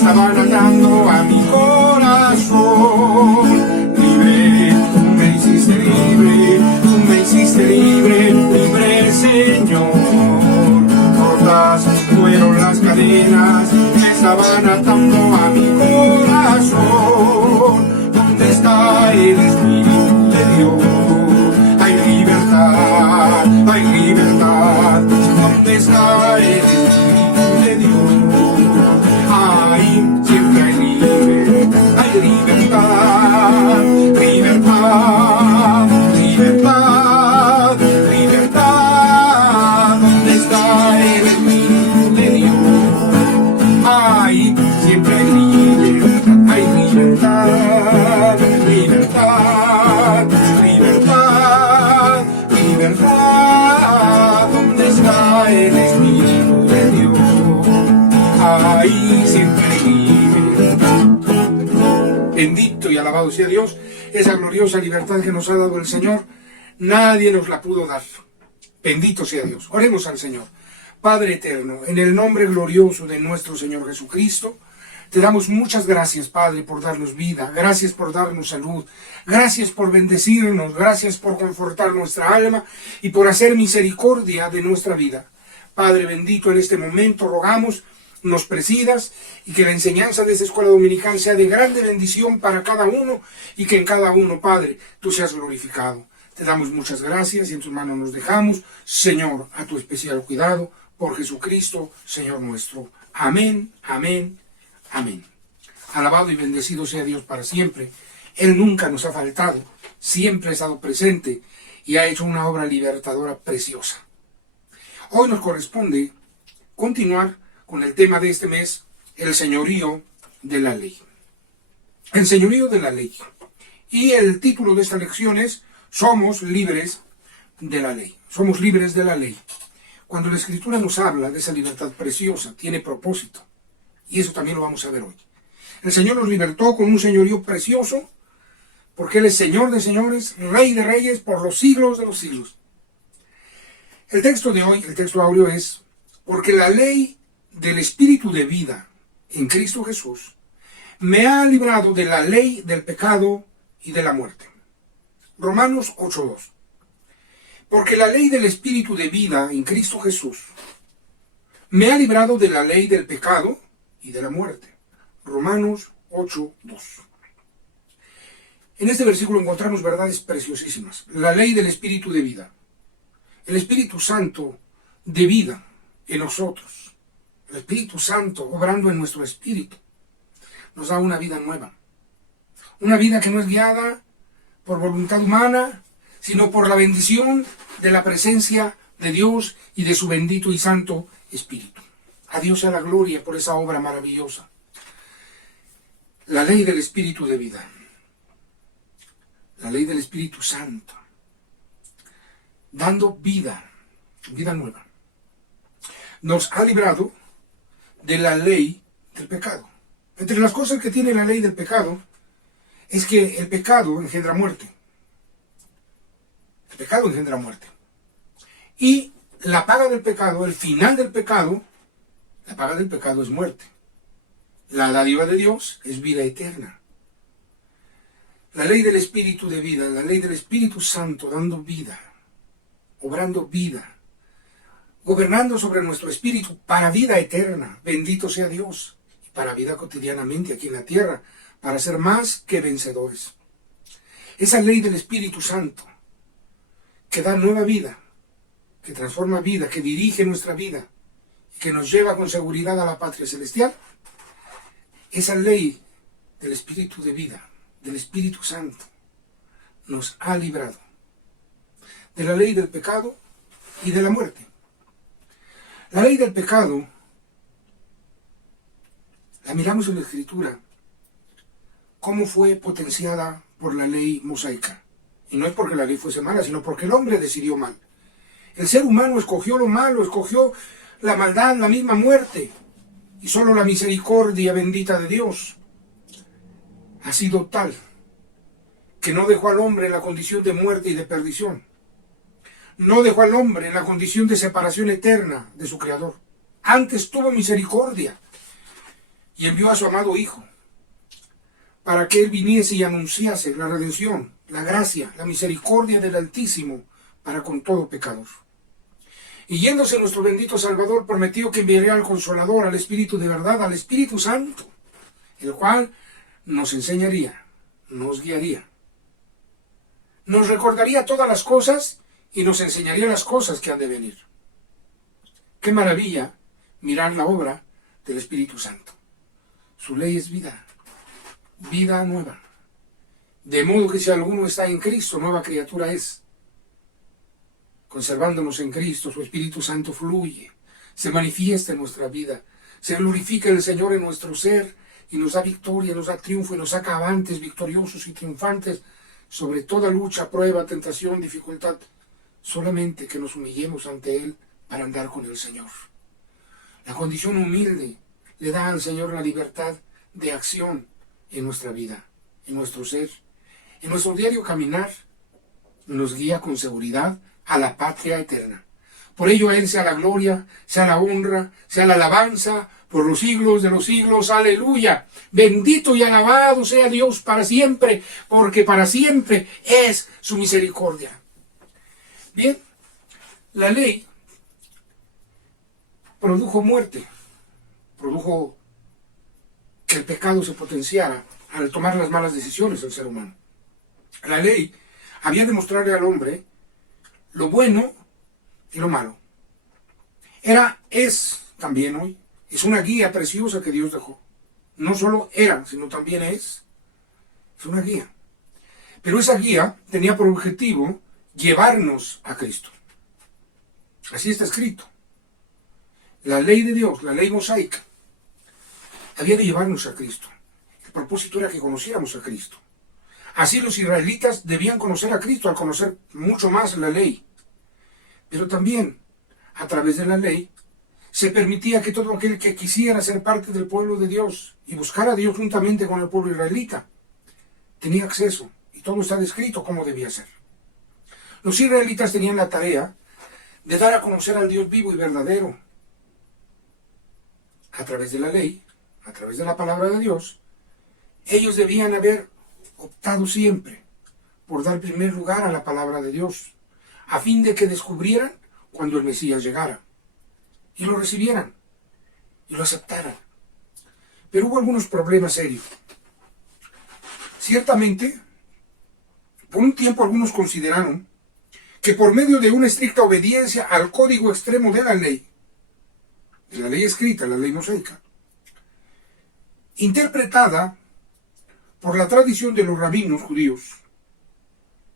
estaban atando a mi corazón. Libre, tú me hiciste libre, tú me hiciste libre, libre Señor. Rotas fueron las cadenas que estaban atando a mi corazón. ¿Dónde está el Espíritu de Dios? Hay libertad, hay libertad. ¿Dónde está el Espíritu de Dios? Ahí siempre hay libertad, libertad, libertad, libertad. ¿Dónde está el Espíritu de Dios? Ahí siempre hay libertad, libertad, libertad, libertad. ¿Dónde está el Espíritu de Dios? Ahí siempre hay libertad. Bendito y alabado sea Dios, esa gloriosa libertad que nos ha dado el Señor, nadie nos la pudo dar. Bendito sea Dios. Oremos al Señor. Padre eterno, en el nombre glorioso de nuestro Señor Jesucristo, te damos muchas gracias, Padre, por darnos vida, gracias por darnos salud, gracias por bendecirnos, gracias por confortar nuestra alma y por hacer misericordia de nuestra vida. Padre bendito, en este momento rogamos nos presidas y que la enseñanza de esta escuela dominical sea de grande bendición para cada uno y que en cada uno, Padre, tú seas glorificado. Te damos muchas gracias y en tus manos nos dejamos, Señor, a tu especial cuidado, por Jesucristo, Señor nuestro. Amén, amén, amén. Alabado y bendecido sea Dios para siempre. Él nunca nos ha faltado, siempre ha estado presente y ha hecho una obra libertadora preciosa. Hoy nos corresponde continuar con el tema de este mes, el señorío de la ley. El señorío de la ley. Y el título de esta lección es Somos libres de la ley. Somos libres de la ley. Cuando la Escritura nos habla de esa libertad preciosa, tiene propósito. Y eso también lo vamos a ver hoy. El Señor nos libertó con un señorío precioso, porque Él es Señor de señores, Rey de reyes, por los siglos de los siglos. El texto de hoy, el texto áureo es, porque la ley del Espíritu de vida en Cristo Jesús me ha librado de la ley del pecado y de la muerte. Romanos 8:2. Porque la ley del Espíritu de vida en Cristo Jesús me ha librado de la ley del pecado y de la muerte. Romanos 8:2. En este versículo encontramos verdades preciosísimas. La ley del Espíritu de vida. El Espíritu Santo de vida en nosotros. El Espíritu Santo obrando en nuestro espíritu nos da una vida nueva. Una vida que no es guiada por voluntad humana, sino por la bendición de la presencia de Dios y de su bendito y santo Espíritu. A Dios sea la gloria por esa obra maravillosa. La ley del Espíritu de vida. La ley del Espíritu Santo. Dando vida, vida nueva. Nos ha librado de la ley del pecado. Entre las cosas que tiene la ley del pecado es que el pecado engendra muerte. El pecado engendra muerte. Y la paga del pecado, el final del pecado, la paga del pecado es muerte. La dádiva de Dios es vida eterna. La ley del Espíritu de vida, la ley del Espíritu Santo dando vida, obrando vida, gobernando sobre nuestro espíritu para vida eterna, bendito sea Dios, y para vida cotidianamente aquí en la tierra, para ser más que vencedores. Esa ley del Espíritu Santo, que da nueva vida, que transforma vida, que dirige nuestra vida, y que nos lleva con seguridad a la patria celestial, esa ley del Espíritu de vida, del Espíritu Santo, nos ha librado de la ley del pecado y de la muerte. La ley del pecado la miramos en la Escritura, cómo fue potenciada por la ley mosaica. Y no es porque la ley fuese mala, sino porque el hombre decidió mal. El ser humano escogió lo malo, escogió la maldad, la misma muerte. Y solo la misericordia bendita de Dios ha sido tal que no dejó al hombre en la condición de muerte y de perdición. No dejó al hombre en la condición de separación eterna de su Creador. Antes tuvo misericordia y envió a su amado Hijo para que Él viniese y anunciase la redención, la gracia, la misericordia del Altísimo para con todo pecador. Y yéndose nuestro bendito Salvador, prometió que enviaría al Consolador, al Espíritu de verdad, al Espíritu Santo, el cual nos enseñaría, nos guiaría, nos recordaría todas las cosas y nos enseñaría las cosas que han de venir. Qué maravilla mirar la obra del Espíritu Santo. Su ley es vida, vida nueva. De modo que si alguno está en Cristo, nueva criatura es. Conservándonos en Cristo, su Espíritu Santo fluye, se manifiesta en nuestra vida, se glorifica el Señor en nuestro ser y nos da victoria, nos da triunfo y nos saca avantes, victoriosos y triunfantes sobre toda lucha, prueba, tentación, dificultad. Solamente que nos humillemos ante Él para andar con el Señor. La condición humilde le da al Señor la libertad de acción en nuestra vida, en nuestro ser, en nuestro diario caminar. Nos guía con seguridad a la patria eterna. Por ello a Él sea la gloria, sea la honra, sea la alabanza, por los siglos de los siglos. Aleluya. Bendito y alabado sea Dios para siempre, porque para siempre es su misericordia. Bien, la ley produjo muerte, produjo que el pecado se potenciara al tomar las malas decisiones del ser humano. La ley había de mostrarle al hombre lo bueno y lo malo. Es también hoy, es una guía preciosa que Dios dejó. No solo era, sino también es una guía. Pero esa guía tenía por objetivo llevarnos a Cristo. Así está escrito. La ley de Dios, la ley mosaica, había de llevarnos a Cristo. El propósito era que conociéramos a Cristo. Así los israelitas debían conocer a Cristo al conocer mucho más la ley. Pero también, a través de la ley, se permitía que todo aquel que quisiera ser parte del pueblo de Dios y buscar a Dios juntamente con el pueblo israelita, tenía acceso, y todo está descrito cómo debía ser. Los israelitas tenían la tarea de dar a conocer al Dios vivo y verdadero. A través de la ley, a través de la palabra de Dios, ellos debían haber optado siempre por dar primer lugar a la palabra de Dios, a fin de que descubrieran cuando el Mesías llegara, y lo recibieran, y lo aceptaran. Pero hubo algunos problemas serios. Ciertamente, por un tiempo algunos consideraron que por medio de una estricta obediencia al código extremo de la ley escrita, la ley mosaica, interpretada por la tradición de los rabinos judíos,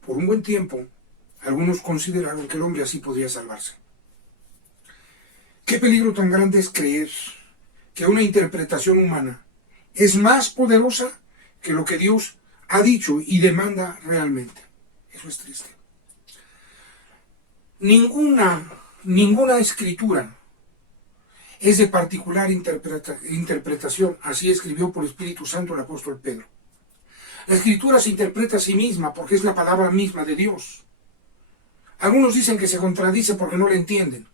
por un buen tiempo, algunos consideraron que el hombre así podría salvarse. Qué peligro tan grande es creer que una interpretación humana es más poderosa que lo que Dios ha dicho y demanda realmente. Eso es triste. Ninguna escritura es de particular interpretación, así escribió por Espíritu Santo el apóstol Pedro. La escritura se interpreta a sí misma porque es la palabra misma de Dios. Algunos dicen que se contradice porque no la entienden,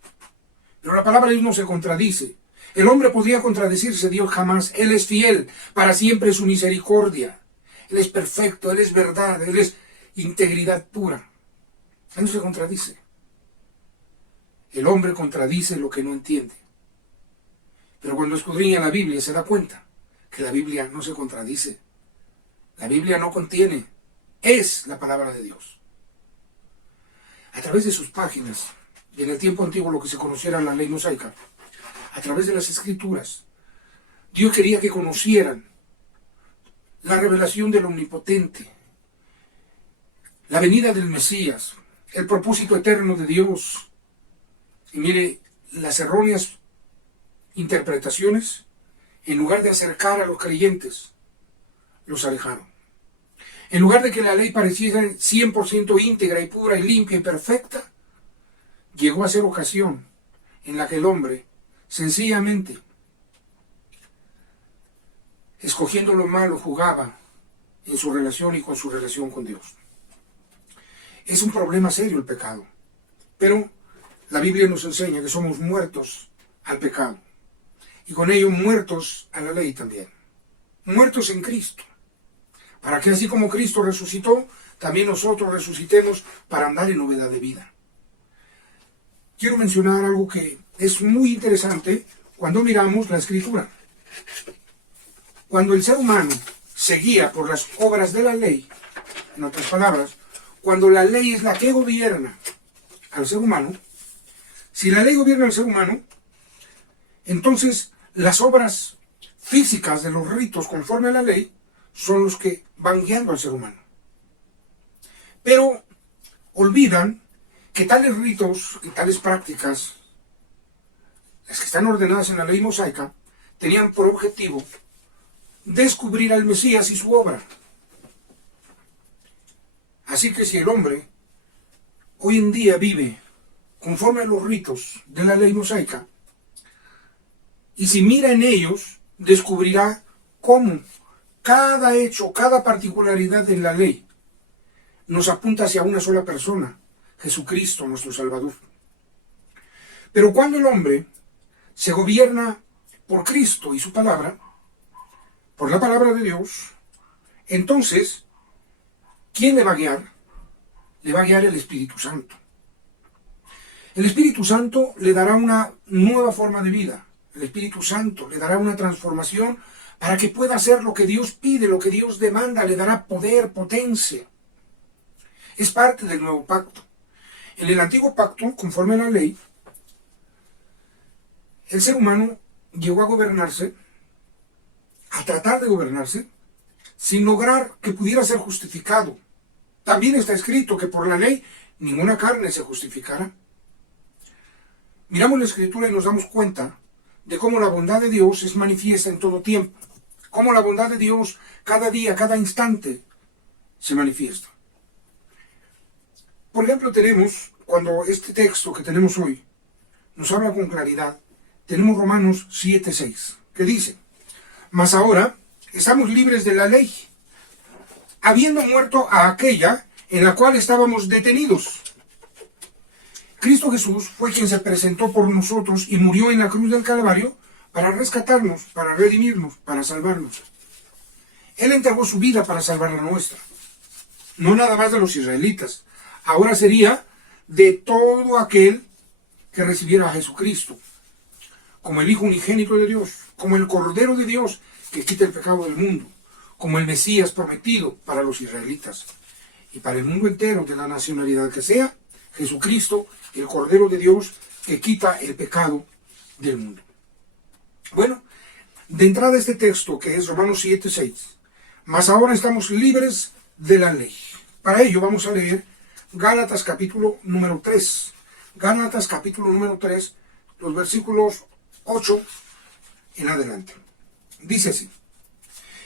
pero la palabra de Dios no se contradice. El hombre podría contradecirse, Dios jamás. Él es fiel, para siempre su misericordia. Él es perfecto, Él es verdad, Él es integridad pura. Él no se contradice. El hombre contradice lo que no entiende. Pero cuando escudriña la Biblia se da cuenta que la Biblia no se contradice. La Biblia no contiene, es la palabra de Dios. A través de sus páginas, y en el tiempo antiguo lo que se conociera la ley mosaica, a través de las escrituras, Dios quería que conocieran la revelación del Omnipotente, la venida del Mesías, el propósito eterno de Dios. Y mire, las erróneas interpretaciones, en lugar de acercar a los creyentes, los alejaron. En lugar de que la ley pareciera 100% íntegra y pura y limpia y perfecta, llegó a ser ocasión en la que el hombre, sencillamente, escogiendo lo malo, jugaba en su relación y con su relación con Dios. Es un problema serio el pecado, pero la Biblia nos enseña que somos muertos al pecado. y con ello muertos a la ley también. Muertos en Cristo, para que así como Cristo resucitó, también nosotros resucitemos para andar en novedad de vida. Quiero mencionar algo que es muy interesante cuando miramos la Escritura. Cuando el ser humano se guía por las obras de la ley, en otras palabras, cuando la ley es la que gobierna al ser humano, si la ley gobierna al ser humano, entonces las obras físicas de los ritos conforme a la ley son los que van guiando al ser humano. Pero olvidan que tales ritos y tales prácticas, las que están ordenadas en la ley mosaica, tenían por objetivo descubrir al Mesías y su obra. Así que si el hombre hoy en día vive conforme a los ritos de la ley mosaica, y si mira en ellos, descubrirá cómo cada hecho, cada particularidad de la ley nos apunta hacia una sola persona, Jesucristo, nuestro Salvador. Pero cuando el hombre se gobierna por Cristo y su palabra, por la palabra de Dios, entonces, ¿quién le va a guiar? Le va a guiar el Espíritu Santo. El Espíritu Santo le dará una nueva forma de vida. El Espíritu Santo le dará una transformación para que pueda hacer lo que Dios pide, lo que Dios demanda, le dará poder, potencia. Es parte del nuevo pacto. En el antiguo pacto, conforme a la ley, el ser humano llegó a gobernarse, a tratar de gobernarse, sin lograr que pudiera ser justificado. También está escrito que por la ley ninguna carne se justificará. Miramos la Escritura y nos damos cuenta de cómo la bondad de Dios es manifiesta en todo tiempo, cómo la bondad de Dios cada día, cada instante se manifiesta. Por ejemplo, tenemos, cuando este texto que tenemos hoy nos habla con claridad, tenemos Romanos 7:6, que dice: mas ahora estamos libres de la ley, habiendo muerto a aquella en la cual estábamos detenidos. Cristo Jesús fue quien se presentó por nosotros y murió en la cruz del Calvario para rescatarnos, para redimirnos, para salvarnos. Él entregó su vida para salvar la nuestra. No nada más de los israelitas. Ahora sería de todo aquel que recibiera a Jesucristo como el Hijo unigénito de Dios, como el Cordero de Dios que quita el pecado del mundo, como el Mesías prometido para los israelitas y para el mundo entero, de la nacionalidad que sea. Jesucristo, el Cordero de Dios que quita el pecado del mundo. Bueno, de entrada este texto que es Romanos 7:6, mas ahora estamos libres de la ley. Para ello vamos a leer Gálatas capítulo número 3. Gálatas capítulo número 3, los versículos 8 en adelante. Dice así: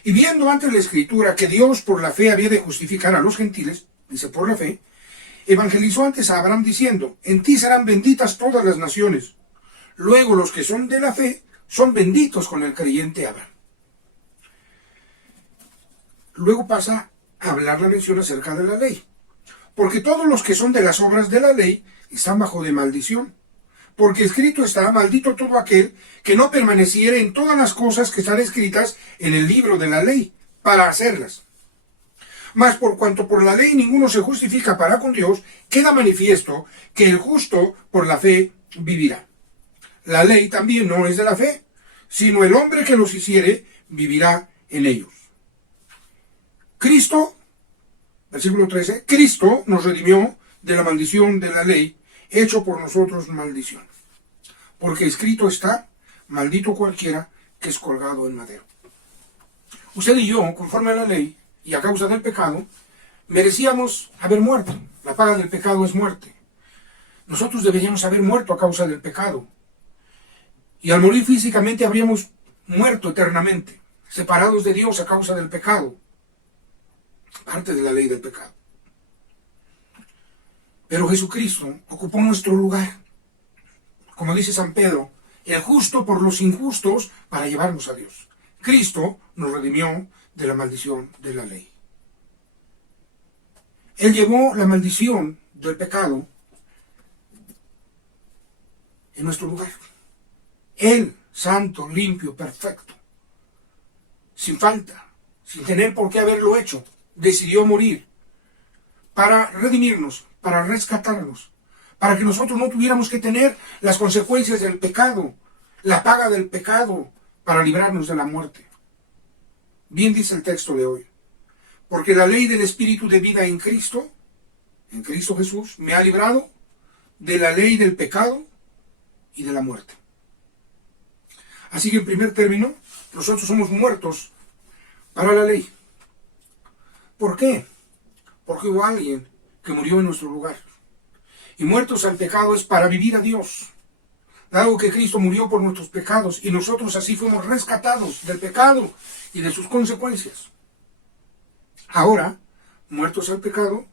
y viendo antes la Escritura que Dios por la fe había de justificar a los gentiles, dice por la fe, evangelizó antes a Abraham diciendo: en ti serán benditas todas las naciones. Luego los que son de la fe son benditos con el creyente Abraham. Luego pasa a hablar la mención acerca de la ley. Porque todos los que son de las obras de la ley están bajo de maldición. Porque escrito está: maldito todo aquel que no permaneciere en todas las cosas que están escritas en el libro de la ley, para hacerlas. Mas por cuanto por la ley ninguno se justifica para con Dios, queda manifiesto que el justo por la fe vivirá. La ley también no es de la fe, sino el hombre que los hiciere vivirá en ellos. Cristo, versículo 13, Cristo nos redimió de la maldición de la ley, hecho por nosotros maldición. Porque escrito está: maldito cualquiera que es colgado en madero. Usted y yo, conforme a la ley, y a causa del pecado, merecíamos haber muerto. La paga del pecado es muerte. Nosotros deberíamos haber muerto a causa del pecado. Y al morir físicamente habríamos muerto eternamente, separados de Dios a causa del pecado. Parte de la ley del pecado. Pero Jesucristo ocupó nuestro lugar. Como dice San Pedro, el justo por los injustos para llevarnos a Dios. Cristo nos redimió de la maldición de la ley. Él llevó la maldición del pecado en nuestro lugar. Él santo, limpio, perfecto, sin falta, sin tener por qué haberlo hecho, decidió morir para redimirnos, para rescatarnos, para que nosotros no tuviéramos que tener las consecuencias del pecado, la paga del pecado, para librarnos de la muerte. Bien dice el texto de hoy, porque la ley del Espíritu de vida en Cristo Jesús, me ha librado de la ley del pecado y de la muerte. Así que en primer término, nosotros somos muertos para la ley. ¿Por qué? Porque hubo alguien que murió en nuestro lugar. Y muertos al pecado es para vivir a Dios. Dado que Cristo murió por nuestros pecados y nosotros así fuimos rescatados del pecado y de sus consecuencias. Ahora, muertos al pecado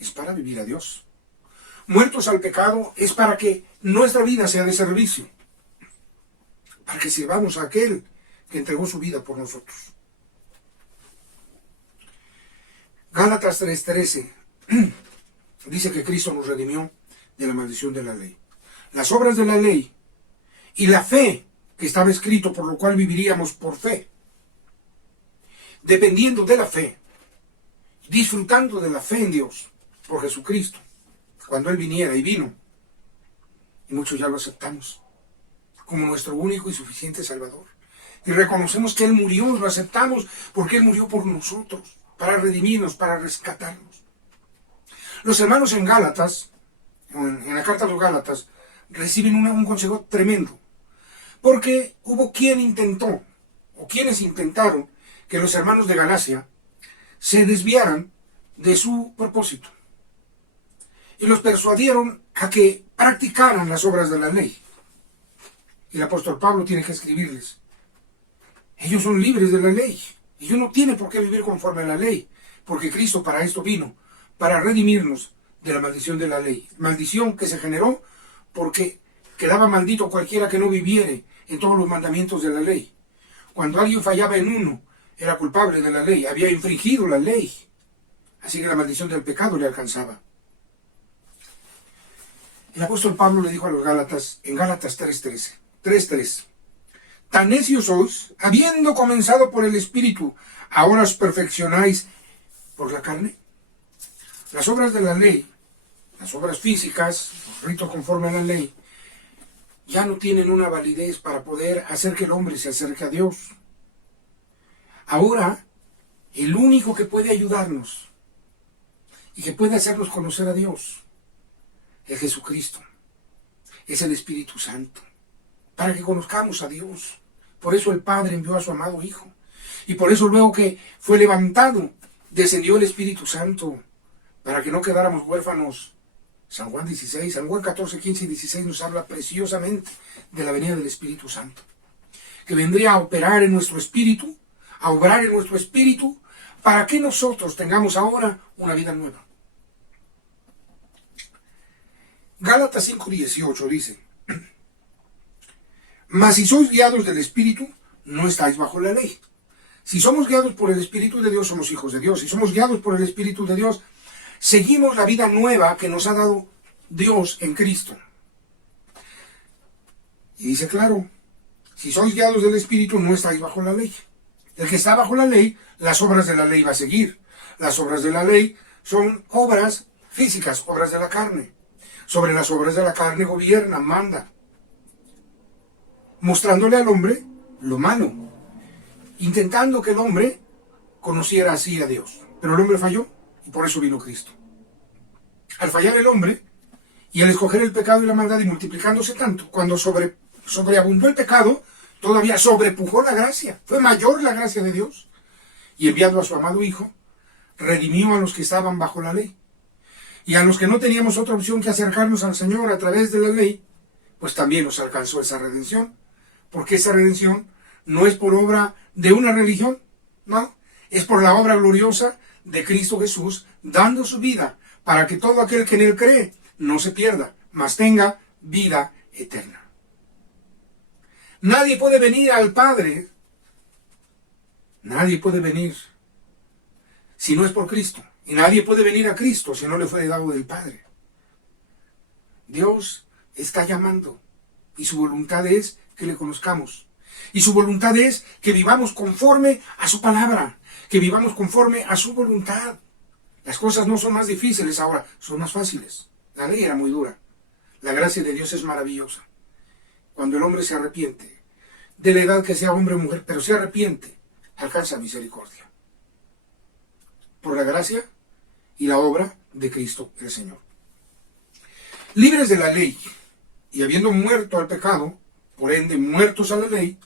es para vivir a Dios. Muertos al pecado es para que nuestra vida sea de servicio. Para que sirvamos a aquel que entregó su vida por nosotros. Gálatas 3:13 dice que Cristo nos redimió de la maldición de la ley. Las obras de la ley y la fe que estaba escrito, por lo cual viviríamos por fe. Dependiendo de la fe, disfrutando de la fe en Dios, por Jesucristo, cuando Él viniera y vino. Y muchos ya lo aceptamos como nuestro único y suficiente Salvador. Y reconocemos que Él murió, lo aceptamos porque Él murió por nosotros, para redimirnos, para rescatarnos. Los hermanos en Gálatas, en la carta a los Gálatas, reciben un consejo tremendo. Porque hubo quien intentó, o quienes intentaron, que los hermanos de Galacia se desviaran de su propósito. Y los persuadieron a que practicaran las obras de la ley. Y el apóstol Pablo tiene que escribirles: ellos son libres de la ley. Ellos no tienen por qué vivir conforme a la ley. Porque Cristo para esto vino, para redimirnos de la maldición de la ley. Maldición que se generó porque quedaba maldito cualquiera que no viviere en todos los mandamientos de la ley. Cuando alguien fallaba en uno, era culpable de la ley, había infringido la ley. Así que la maldición del pecado le alcanzaba. El apóstol Pablo le dijo a los Gálatas, en Gálatas 3:3, tan necios sois, habiendo comenzado por el Espíritu, ahora os perfeccionáis por la carne. Las obras de la ley, las obras físicas, los ritos conforme a la ley, ya no tienen una validez para poder hacer que el hombre se acerque a Dios. Ahora, el único que puede ayudarnos y que puede hacernos conocer a Dios es Jesucristo, es el Espíritu Santo, para que conozcamos a Dios. Por eso el Padre envió a su amado Hijo. Y por eso luego que fue levantado, descendió el Espíritu Santo, para que no quedáramos huérfanos. San Juan 16, San Juan 14, 15 y 16 nos habla preciosamente de la venida del Espíritu Santo, que vendría a operar en nuestro espíritu, a obrar en nuestro espíritu, para que nosotros tengamos ahora una vida nueva. Gálatas 5:18 dice: mas si sois guiados del Espíritu, no estáis bajo la ley. Si somos guiados por el Espíritu de Dios, somos hijos de Dios. Si somos guiados por el Espíritu de Dios, seguimos la vida nueva que nos ha dado Dios en Cristo. Y dice claro, si sois guiados del Espíritu, no estáis bajo la ley. El que está bajo la ley, las obras de la ley va a seguir. Las obras de la ley son obras físicas, obras de la carne. Sobre las obras de la carne gobierna, manda, mostrándole al hombre lo malo, intentando que el hombre conociera así a Dios. Pero el hombre falló y por eso vino Cristo. Al fallar el hombre y al escoger el pecado y la maldad y multiplicándose tanto, cuando sobreabundó el pecado, todavía sobrepujó la gracia. Fue mayor la gracia de Dios. Y enviando a su amado Hijo, redimió a los que estaban bajo la ley. Y a los que no teníamos otra opción que acercarnos al Señor a través de la ley, pues también nos alcanzó esa redención. Porque esa redención no es por obra de una religión, no, es por la obra gloriosa de Cristo Jesús, dando su vida para que todo aquel que en Él cree no se pierda, mas tenga vida eterna. Nadie puede venir al Padre, nadie puede venir si no es por Cristo. Y nadie puede venir a Cristo si no le fue dado del Padre. Dios está llamando y su voluntad es que le conozcamos Y su voluntad es que vivamos conforme a su palabra, que vivamos conforme a su voluntad. Las cosas no son más difíciles ahora, son más fáciles. La ley era muy dura. La gracia de Dios es maravillosa. Cuando el hombre se arrepiente, de la edad que sea hombre o mujer, pero se arrepiente, alcanza misericordia. Por la gracia y la obra de Cristo el Señor. Libres de la ley y habiendo muerto al pecado, por ende muertos a la ley,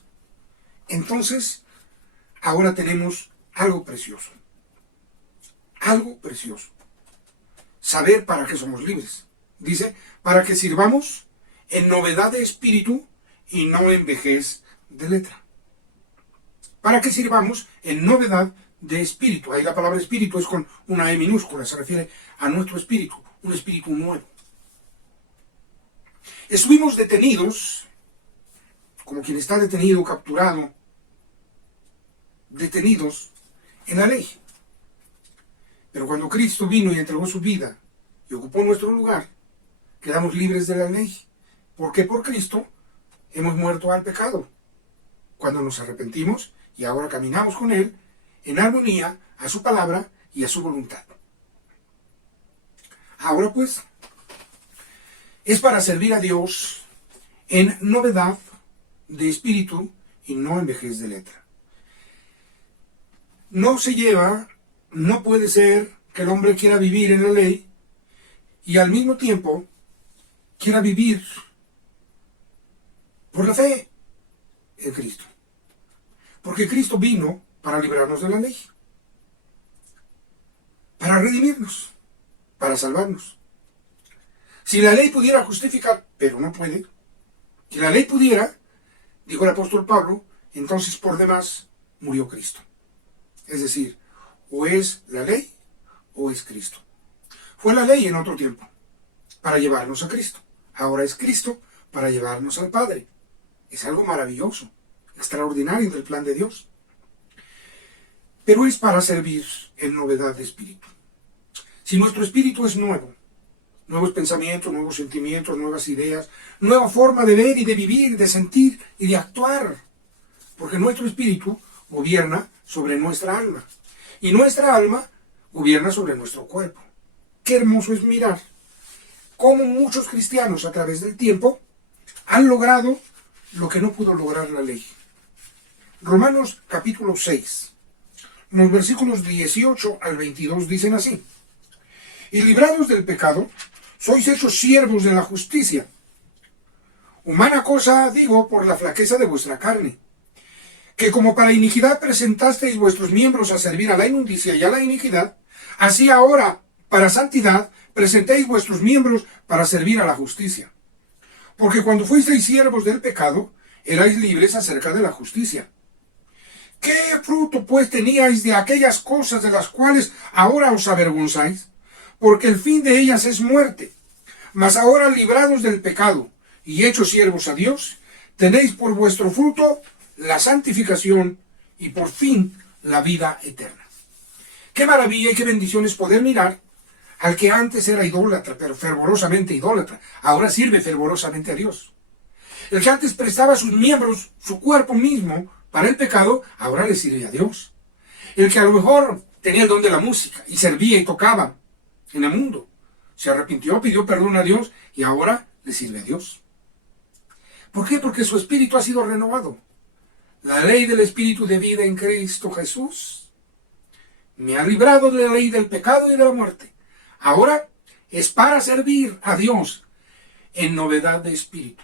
entonces ahora tenemos algo precioso. Algo precioso. Saber para qué somos libres. Dice, para que sirvamos en novedad de espíritu y no en vejez de letra. Para que sirvamos en novedad de espíritu. Ahí la palabra espíritu es con una E minúscula, se refiere a nuestro espíritu, un espíritu nuevo. Estuvimos detenidos, como quien está detenido, capturado, detenidos en la ley. Pero cuando Cristo vino y entregó su vida y ocupó nuestro lugar, quedamos libres de la ley. Porque por Cristo hemos muerto al pecado. Cuando nos arrepentimos y ahora caminamos con Él en armonía a su palabra y a su voluntad. Ahora pues, es para servir a Dios en novedad de espíritu y no en vejez de letra. No puede ser que el hombre quiera vivir en la ley y al mismo tiempo quiera vivir por la fe en Cristo. Porque Cristo vino para librarnos de la ley, para redimirnos, para salvarnos. Si la ley pudiera justificar, pero no puede, si la ley pudiera, dijo el apóstol Pablo, entonces por demás murió Cristo. Es decir, o es la ley o es Cristo. Fue la ley en otro tiempo para llevarnos a Cristo. Ahora es Cristo para llevarnos al Padre. Es algo maravilloso, extraordinario del plan de Dios. Pero es para servir en novedad de espíritu. Si nuestro espíritu es nuevo, nuevos pensamientos, nuevos sentimientos, nuevas ideas, nueva forma de ver y de vivir, de sentir y de actuar. Porque nuestro espíritu gobierna sobre nuestra alma. Y nuestra alma gobierna sobre nuestro cuerpo. Qué hermoso es mirar cómo muchos cristianos a través del tiempo han logrado lo que no pudo lograr la ley. Romanos capítulo 6, los versículos 18 al 22 dicen así: y librados del pecado, sois hechos siervos de la justicia. Humana cosa digo por la flaqueza de vuestra carne, que como para iniquidad presentasteis vuestros miembros a servir a la inmundicia y a la iniquidad, así ahora, para santidad, presentéis vuestros miembros para servir a la justicia. Porque cuando fuisteis siervos del pecado, erais libres acerca de la justicia. ¿Qué fruto pues teníais de aquellas cosas de las cuales ahora os avergonzáis? Porque el fin de ellas es muerte. Mas ahora librados del pecado y hechos siervos a Dios, tenéis por vuestro fruto la santificación y por fin la vida eterna. Qué maravilla y qué bendición es poder mirar al que antes era idólatra, pero fervorosamente idólatra, ahora sirve fervorosamente a Dios. El que antes prestaba sus miembros, su cuerpo mismo, para el pecado, ahora le sirve a Dios. El que a lo mejor tenía el don de la música y servía y tocaba en el mundo, se arrepintió, pidió perdón a Dios y ahora le sirve a Dios. ¿Por qué? Porque su espíritu ha sido renovado. La ley del espíritu de vida en Cristo Jesús me ha librado de la ley del pecado y de la muerte. Ahora es para servir a Dios en novedad de espíritu.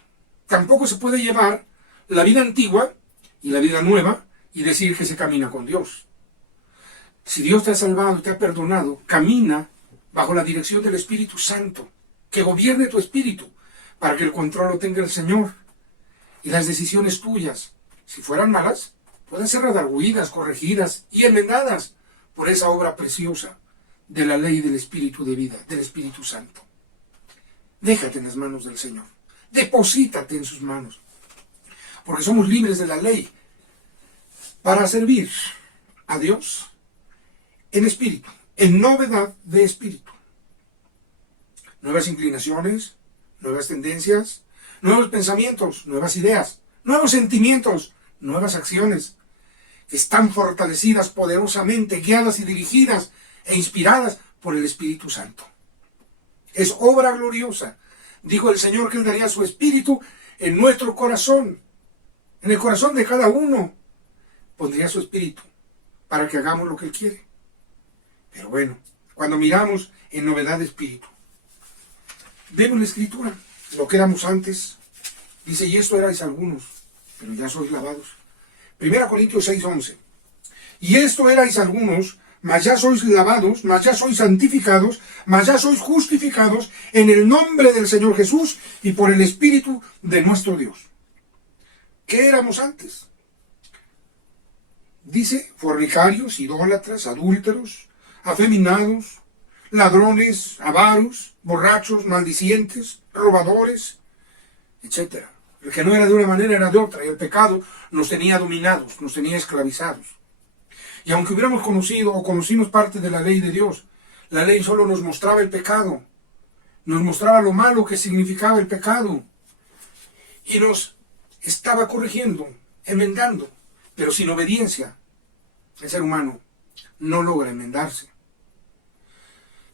Tampoco se puede llevar la vida antigua y la vida nueva y decir que se camina con Dios. Si Dios te ha salvado, te ha perdonado, camina bajo la dirección del Espíritu Santo, que gobierne tu espíritu, para que el control lo tenga el Señor. Y las decisiones tuyas, si fueran malas, pueden ser redarguidas, corregidas y enmendadas por esa obra preciosa de la ley del Espíritu de vida, del Espíritu Santo. Déjate en las manos del Señor. Deposítate en sus manos. Porque somos libres de la ley para servir a Dios en espíritu, en novedad de espíritu. Nuevas inclinaciones, nuevas tendencias, nuevos pensamientos, nuevas ideas, nuevos sentimientos, nuevas acciones que están fortalecidas poderosamente, guiadas y dirigidas e inspiradas por el Espíritu Santo. Es obra gloriosa. Dijo el Señor que Él daría su Espíritu en nuestro corazón, en el corazón de cada uno. Pondría su Espíritu para que hagamos lo que Él quiere. Pero bueno, cuando miramos en novedad de espíritu, vemos la Escritura, lo que éramos antes. Dice, y esto erais algunos, pero ya sois lavados. 1 Corintios 6:11. Y esto erais algunos, mas ya sois lavados, mas ya sois santificados, mas ya sois justificados en el nombre del Señor Jesús y por el Espíritu de nuestro Dios. ¿Qué éramos antes? Dice, fornicarios, idólatras, adúlteros, afeminados, ladrones, avaros, borrachos, maldicientes, robadores, etc. El que no era de una manera era de otra, y el pecado nos tenía dominados, nos tenía esclavizados. Y aunque hubiéramos conocido o conocimos parte de la ley de Dios, la ley solo nos mostraba el pecado, nos mostraba lo malo que significaba el pecado, y nos estaba corrigiendo, enmendando, pero sin obediencia. El ser humano no logra enmendarse.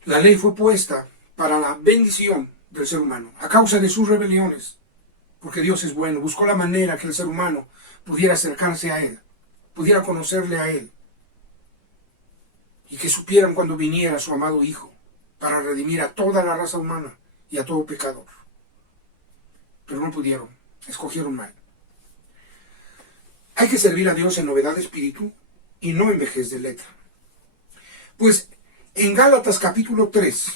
La ley fue puesta para la bendición del ser humano, a causa de sus rebeliones, porque Dios es bueno, buscó la manera que el ser humano pudiera acercarse a Él, pudiera conocerle a Él, y que supieran cuando viniera su amado Hijo, para redimir a toda la raza humana y a todo pecador. Pero no pudieron, escogieron mal. Hay que servir a Dios en novedad de espíritu y no en vejez de letra. Pues en Gálatas capítulo 3,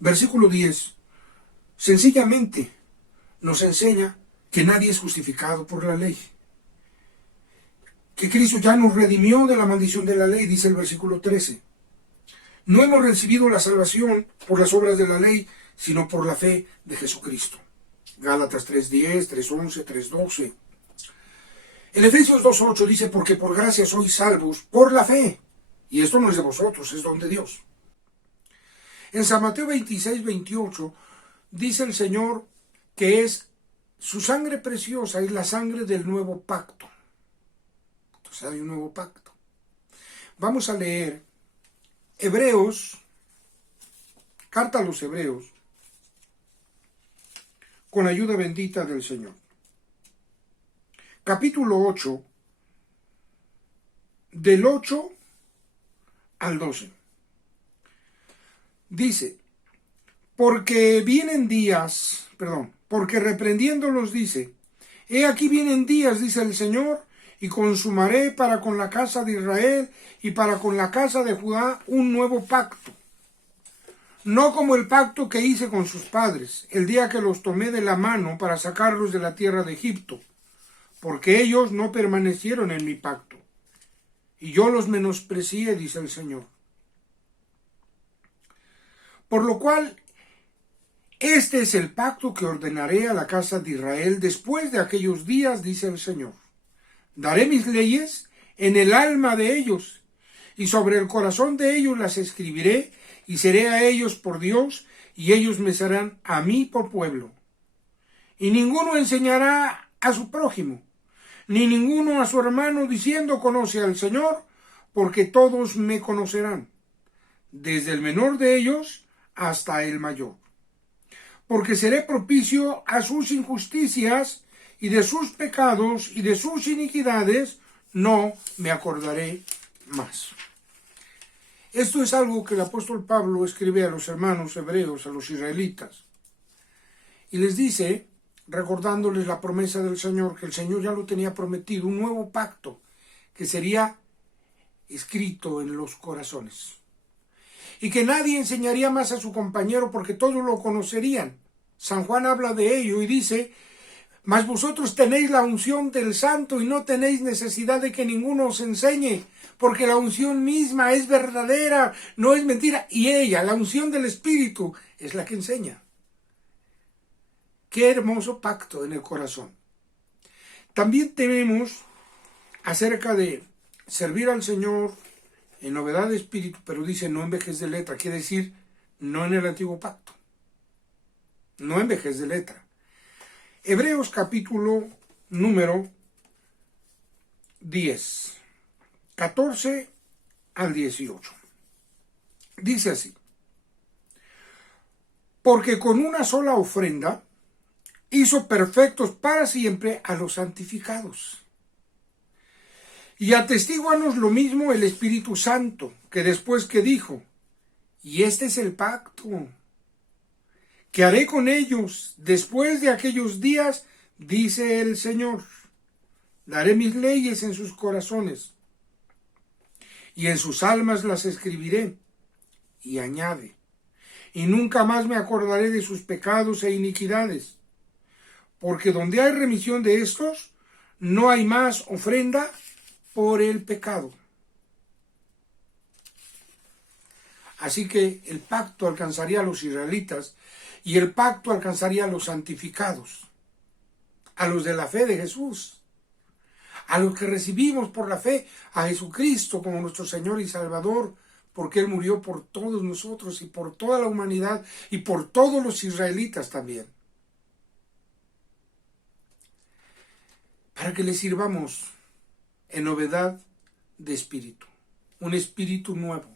versículo 10, sencillamente nos enseña que nadie es justificado por la ley. Que Cristo ya nos redimió de la maldición de la ley, dice el versículo 13. No hemos recibido la salvación por las obras de la ley, sino por la fe de Jesucristo. Gálatas 3:10, 3:11, 3:12. En Efesios 2:8 dice, porque por gracia sois salvos por la fe. Y esto no es de vosotros, es don de Dios. En San Mateo 26:28 dice el Señor que es su sangre preciosa, es la sangre del nuevo pacto. Entonces hay un nuevo pacto. Vamos a leer Hebreos, carta a los Hebreos, con ayuda bendita del Señor. Capítulo 8, del 8 al 12. Dice, porque reprendiéndolos dice, he aquí vienen días, dice el Señor, y consumaré para con la casa de Israel y para con la casa de Judá un nuevo pacto. No como el pacto que hice con sus padres, el día que los tomé de la mano para sacarlos de la tierra de Egipto, porque ellos no permanecieron en mi pacto, y yo los menosprecié, dice el Señor. Por lo cual, este es el pacto que ordenaré a la casa de Israel después de aquellos días, dice el Señor. Daré mis leyes en el alma de ellos, y sobre el corazón de ellos las escribiré, y seré a ellos por Dios, y ellos me serán a mí por pueblo. Y ninguno enseñará a su prójimo, ni ninguno a su hermano, diciendo, conoce al Señor, porque todos me conocerán, desde el menor de ellos hasta el mayor. Porque seré propicio a sus injusticias, y de sus pecados y de sus iniquidades no me acordaré más. Esto es algo que el apóstol Pablo escribe a los hermanos hebreos, a los israelitas, y les dice, recordándoles la promesa del Señor, que el Señor ya lo tenía prometido, un nuevo pacto que sería escrito en los corazones, y que nadie enseñaría más a su compañero porque todos lo conocerían. San Juan habla de ello y dice, mas vosotros tenéis la unción del Santo y no tenéis necesidad de que ninguno os enseñe, porque la unción misma es verdadera, no es mentira, y ella, la unción del Espíritu, es la que enseña. Qué hermoso pacto en el corazón. También tenemos acerca de servir al Señor en novedad de espíritu, pero dice no en vejez de letra, quiere decir no en el antiguo pacto, no en vejez de letra. Hebreos capítulo número 10, 14 al 18. Dice así: porque con una sola ofrenda hizo perfectos para siempre a los santificados. Y atestíguanos lo mismo el Espíritu Santo, que después que dijo: y este es el pacto que haré con ellos después de aquellos días, dice el Señor, daré mis leyes en sus corazones, y en sus almas las escribiré. Y añade: y nunca más me acordaré de sus pecados e iniquidades, porque donde hay remisión de estos, no hay más ofrenda por el pecado. Así que el pacto alcanzaría a los israelitas y el pacto alcanzaría a los santificados, a los de la fe de Jesús, a los que recibimos por la fe a Jesucristo como nuestro Señor y Salvador, porque Él murió por todos nosotros y por toda la humanidad y por todos los israelitas también, para que le sirvamos en novedad de espíritu, un espíritu nuevo,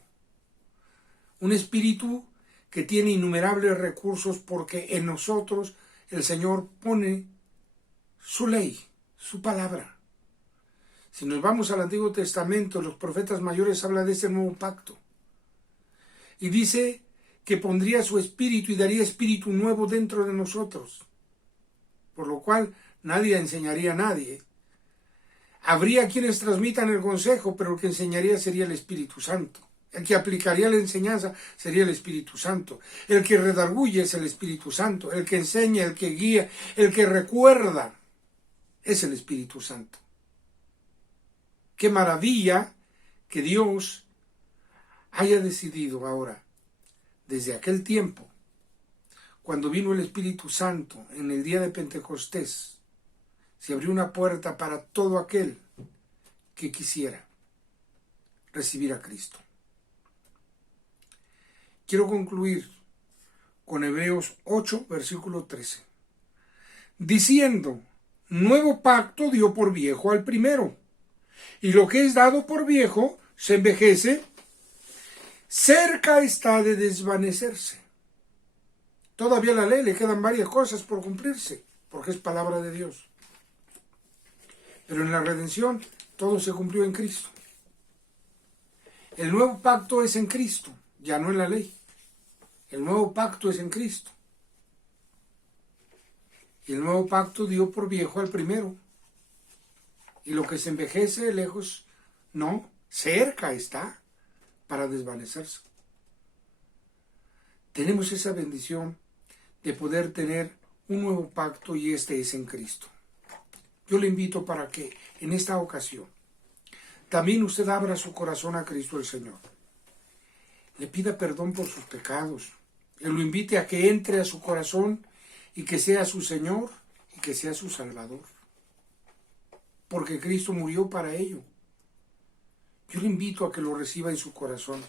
un espíritu que tiene innumerables recursos, porque en nosotros el Señor pone su ley, su palabra. Si nos vamos al Antiguo Testamento, los profetas mayores hablan de este nuevo pacto. Y dice que pondría su espíritu y daría espíritu nuevo dentro de nosotros. Por lo cual nadie enseñaría a nadie. Habría quienes transmitan el consejo, pero el que enseñaría sería el Espíritu Santo. El que aplicaría la enseñanza sería el Espíritu Santo. El que redarguye es el Espíritu Santo. El que enseña, el que guía, el que recuerda es el Espíritu Santo. Qué maravilla que Dios haya decidido ahora, desde aquel tiempo, cuando vino el Espíritu Santo en el día de Pentecostés, se abrió una puerta para todo aquel que quisiera recibir a Cristo. Quiero concluir con Hebreos 8, versículo 13. Diciendo: nuevo pacto dio por viejo al primero, y lo que es dado por viejo se envejece, cerca está de desvanecerse. Todavía a la ley le quedan varias cosas por cumplirse, porque es palabra de Dios. Pero en la redención todo se cumplió en Cristo. El nuevo pacto es en Cristo, ya no en la ley. El nuevo pacto es en Cristo. Y el nuevo pacto dio por viejo al primero. Y lo que se envejece lejos, no, cerca está para desvanecerse. Tenemos esa bendición de poder tener un nuevo pacto, y este es en Cristo. Yo le invito para que en esta ocasión también usted abra su corazón a Cristo el Señor. Le pida perdón por sus pecados. Él lo invite a que entre a su corazón y que sea su Señor y que sea su Salvador. Porque Cristo murió para ello. Yo le invito a que lo reciba en su corazón.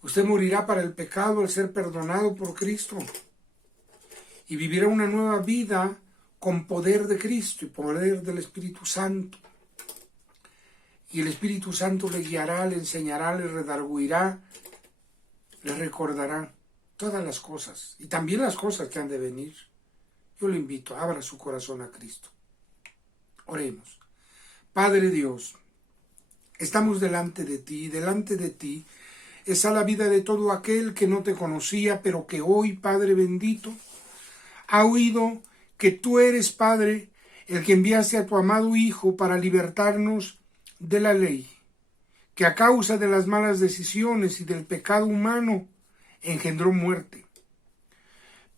Usted morirá para el pecado al ser perdonado por Cristo. Y vivirá una nueva vida con poder de Cristo y poder del Espíritu Santo. Y el Espíritu Santo le guiará, le enseñará, le redarguirá, le recordará todas las cosas, y también las cosas que han de venir. Yo le invito, abra su corazón a Cristo. Oremos. Padre Dios, estamos delante de ti está la vida de todo aquel que no te conocía, pero que hoy, Padre bendito, ha oído que tú eres, Padre, el que enviaste a tu amado Hijo para libertarnos de la ley, que a causa de las malas decisiones y del pecado humano engendró muerte.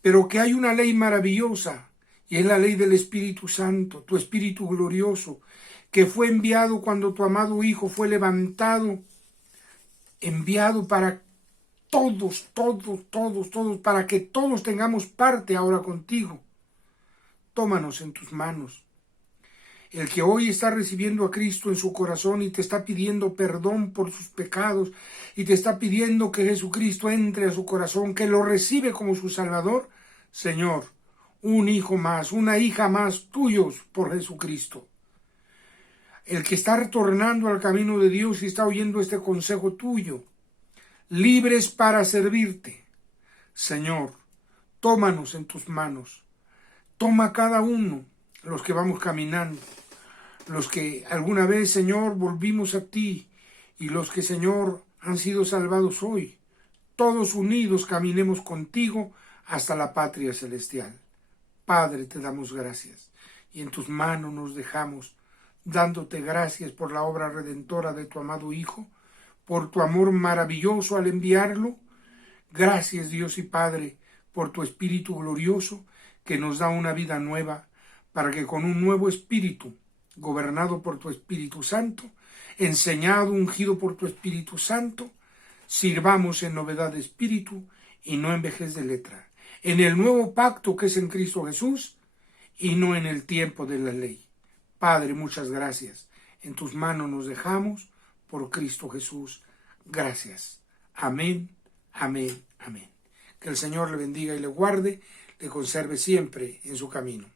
Pero que hay una ley maravillosa, y es la ley del Espíritu Santo, tu Espíritu glorioso, que fue enviado cuando tu amado Hijo fue levantado, enviado para todos, para que todos tengamos parte ahora contigo. Tómanos en tus manos. El que hoy está recibiendo a Cristo en su corazón y te está pidiendo perdón por sus pecados y te está pidiendo que Jesucristo entre a su corazón, que lo recibe como su Salvador, Señor, un hijo más, una hija más tuyos por Jesucristo. el que está retornando al camino de Dios y está oyendo este consejo tuyo, libres para servirte. Señor, tómanos en tus manos. Toma cada uno, los que vamos caminando, los que alguna vez, Señor, volvimos a ti, y los que, Señor, han sido salvados hoy. Todos unidos caminemos contigo hasta la patria celestial. Padre, te damos gracias, y en tus manos nos dejamos, dándote gracias por la obra redentora de tu amado Hijo, por tu amor maravilloso al enviarlo. Gracias, Dios y Padre, por tu Espíritu glorioso que nos da una vida nueva, para que con un nuevo espíritu, gobernado por tu Espíritu Santo, enseñado, ungido por tu Espíritu Santo, sirvamos en novedad de espíritu y no en vejez de letra, en el nuevo pacto que es en Cristo Jesús y no en el tiempo de la ley. Padre, muchas gracias. En tus manos nos dejamos por Cristo Jesús. Gracias. Amén, amén, amén. Que el Señor le bendiga y le guarde, le conserve siempre en su camino.